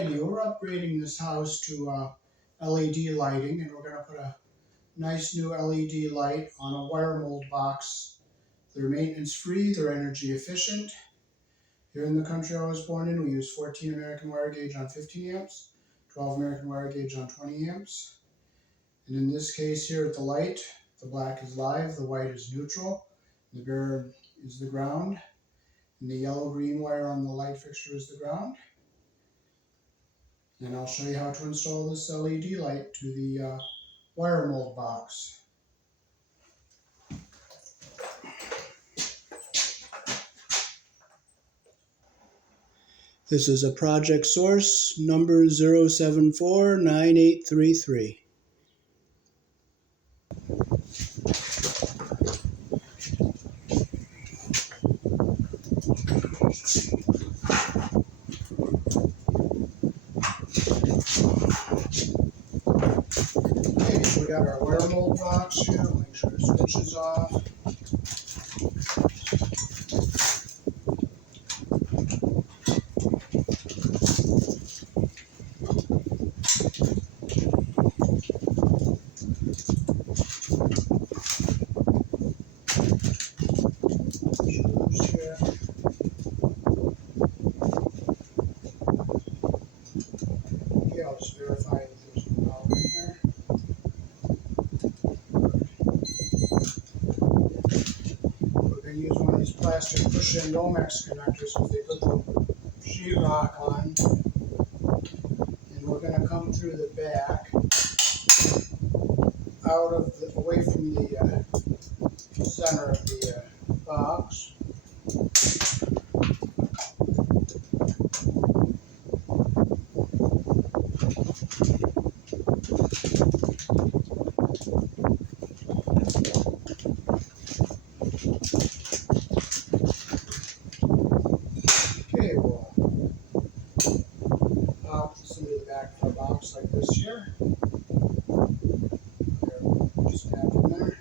idea. We're upgrading this house to LED lighting, and we're going to put a nice new LED light on a wire mold box. They're maintenance free, they're energy efficient. Here in the country I was born in, we use 14 American wire gauge on 15 amps, 12 American wire gauge on 20 amps. And in this case here at the light, the black is live, the white is neutral, the bare is the ground, and the yellow-green wire on the light fixture is the ground. And I'll show you how to install this LED light to the wire mold box. This is a project source number 0749833. Okay, so we got our wire mold box here. Make sure the switch is off. Okay, I'll just verify that there's no power in here. We're going to use one of these plastic push-in Romex connectors because they put the sheetrock on. And we're going to come through the back, away from the center of the box. Okay, we'll pop this into the back of our box like this here. Just snap in there.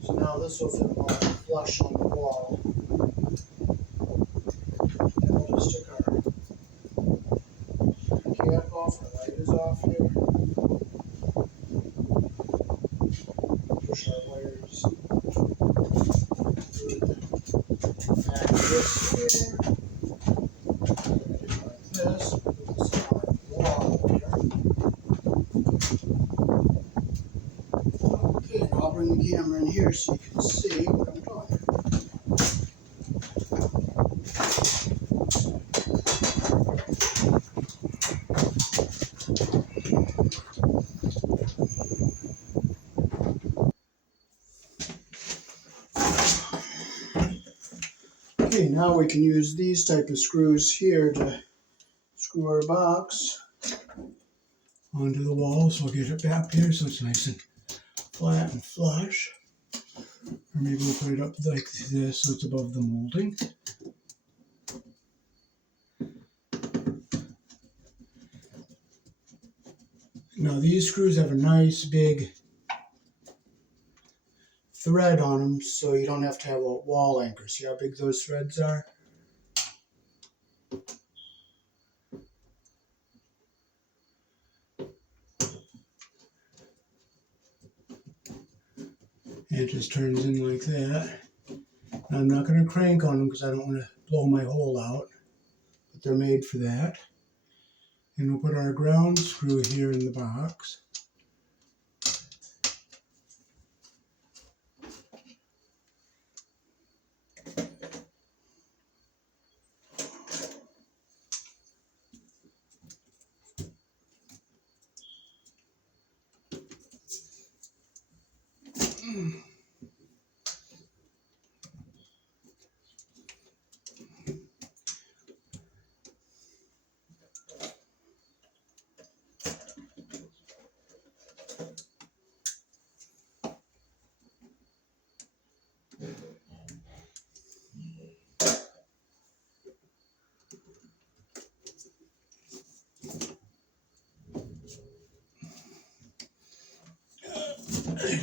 So now this will fit more flush on the wall. And we'll just stick our cap off, our light is off here. Push our wires through the back of this here. Like this. Put this on our wall here. Okay, and I'll bring the camera in here so you can see what I'm doing. Okay, now we can use these type of screws here to screw our box onto the wall. So I'll get it back here so it's nice and flat and flush. Or maybe we'll put it up like this so it's above the molding. Now these screws have a nice big thread on them, so you don't have to have a wall anchor. See how big those threads are? And it just turns in like that. Now I'm not going to crank on them because I don't want to blow my hole out, but they're made for that. And we'll put our ground screw here in the box. I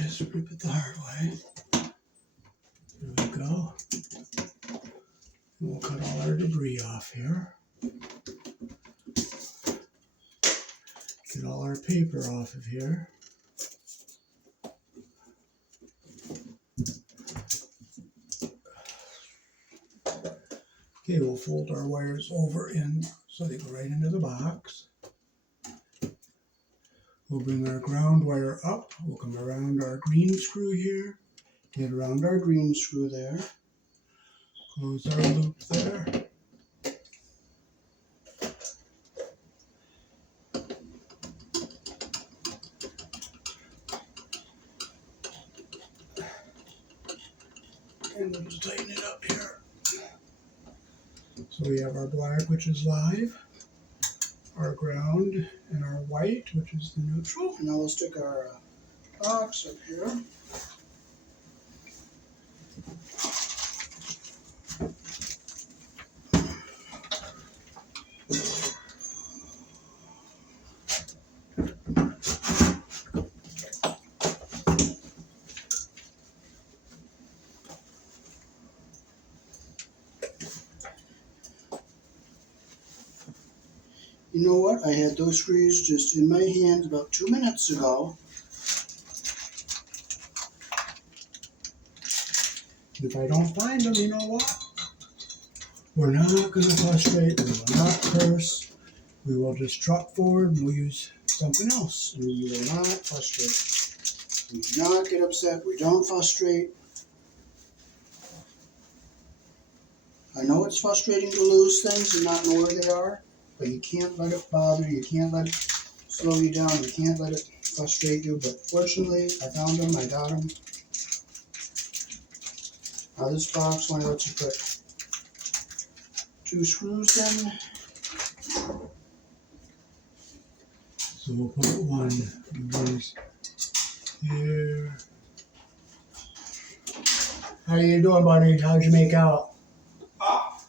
just rip it the hard way. There we go. We'll cut all our debris off here. Get all our paper off of here. Okay, we'll fold our wires over in so they go right into the box. We'll bring our ground wire up. We'll come around our green screw here. Get around our green screw there. Close our loop there. And we'll just tighten it up here. So we have our black, which is live, our ground, and our white, which is the neutral. Now we'll stick our box up here. You know what? I had those screws just in my hand about 2 minutes ago. If I don't find them, you know what? We're not going to frustrate, we will not curse, we will just trot forward and we'll use something else. And we will not frustrate. We do not get upset, we don't frustrate. I know it's frustrating to lose things and not know where they are, but you can't let it bother you, can't let it slow you down, you can't let it frustrate you. But fortunately, I found them, I got them. Now this box only lets you put 2 screws in. So we'll put one of these here. How you doing, buddy? How'd you make out?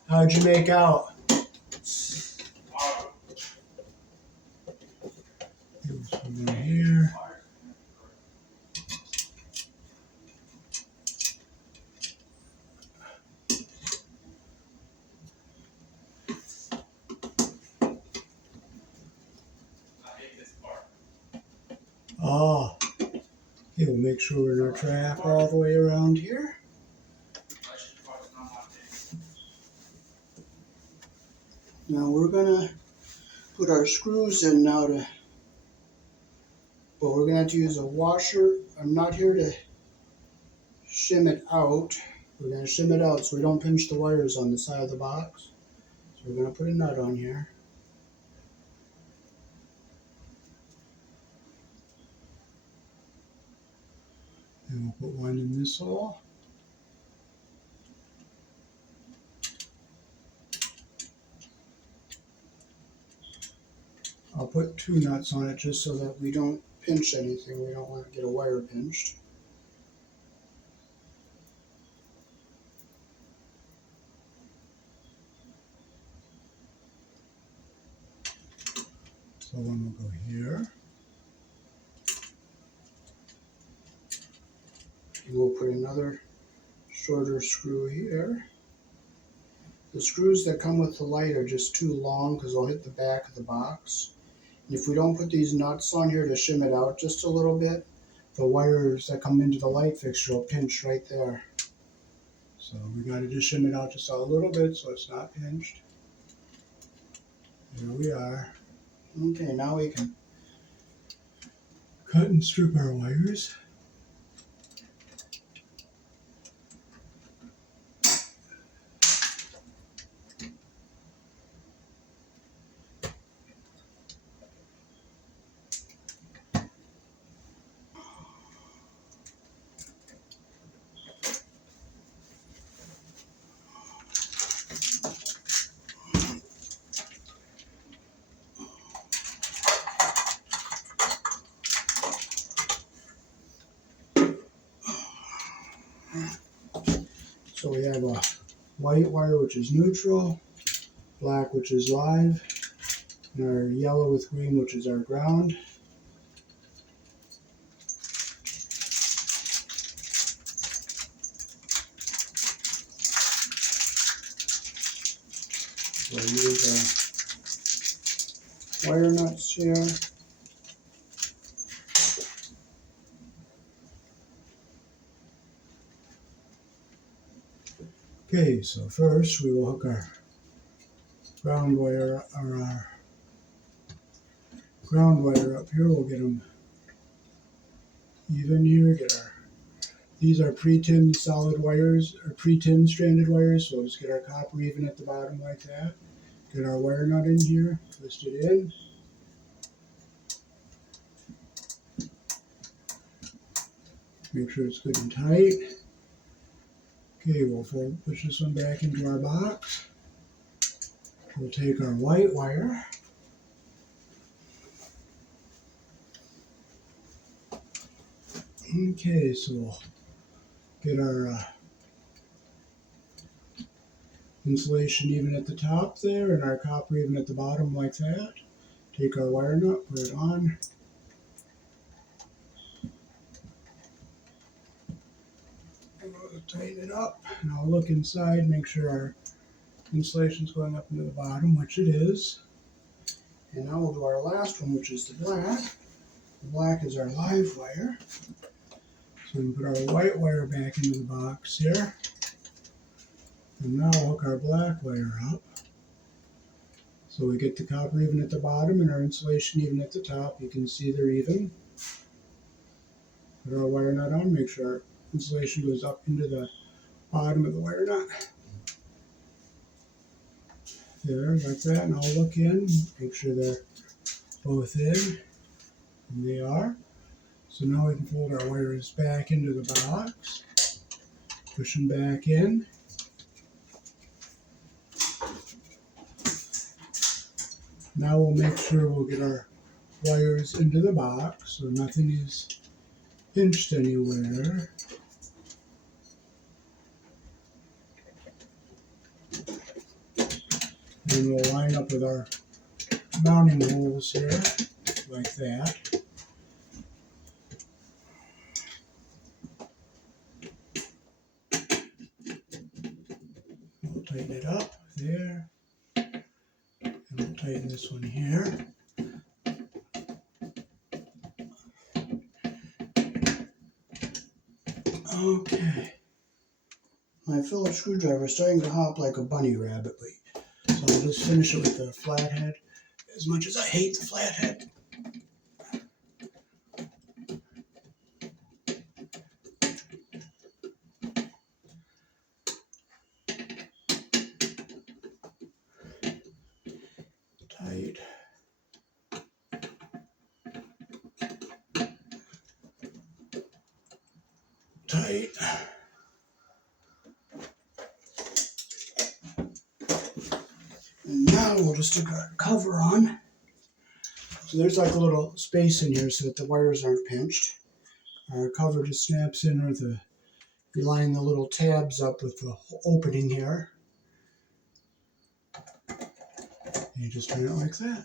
How'd you make out? Here's one here. Oh, okay, we'll make sure we're in our trap all the way around here. Now we're gonna put our screws in now to, but we're gonna have to use a washer. I'm not here to shim it out. We're gonna shim it out so we don't pinch the wires on the side of the box. So we're gonna put a nut on here. And we'll put one in this hole. I'll put 2 nuts on it just so that we don't pinch anything. We don't want to get a wire pinched. So one will go here. And we'll put another shorter screw here. The screws that come with the light are just too long because they'll hit the back of the box. And if we don't put these nuts on here to shim it out just a little bit, the wires that come into the light fixture will pinch right there. So we got to just shim it out just a little bit so it's not pinched. There we are. Okay, now we can cut and strip our wires. So we have a white wire, which is neutral, black, which is live, and our yellow with green, which is our ground. We'll use wire nuts here. Okay, so first we will hook our ground wire, or our ground wire up here. We'll get them even here. These are pre-tinned solid wires, or pre-tinned stranded wires, so we'll just get our copper even at the bottom like that. Get our wire nut in here, twist it in. Make sure it's good and tight. Okay, we'll push this one back into our box. We'll take our white wire. Okay, so we'll get our insulation even at the top there, and our copper even at the bottom like that. Take our wire nut, put it on. And we'll tighten it up. And I'll look inside, make sure our insulation's going up into the bottom, which it is. And now we'll do our last one, which is the black. The black is our live wire. So we can put our white wire back into the box here. And now we'll hook our black wire up. So we get the copper even at the bottom and our insulation even at the top. You can see they're even. Put our wire nut on, make sure our insulation goes up into the bottom of the wire nut. There, like that, and I'll look in, make sure they're both in, and they are. So now we can fold our wires back into the box, push them back in. Now we'll make sure we'll get our wires into the box so nothing is pinched anywhere. And we'll line up with our mounting holes here, like that. We'll tighten it up there. And we'll tighten this one here. Okay. My Phillips screwdriver is starting to hop like a bunny rabbit. So I'll just finish it with the flathead. As much as I hate the flathead. Tight. Tight. And now we'll just stick our cover on. So there's like a little space in here so that the wires aren't pinched. Our cover just snaps in with you line the little tabs up with the opening here. And you just turn it like that.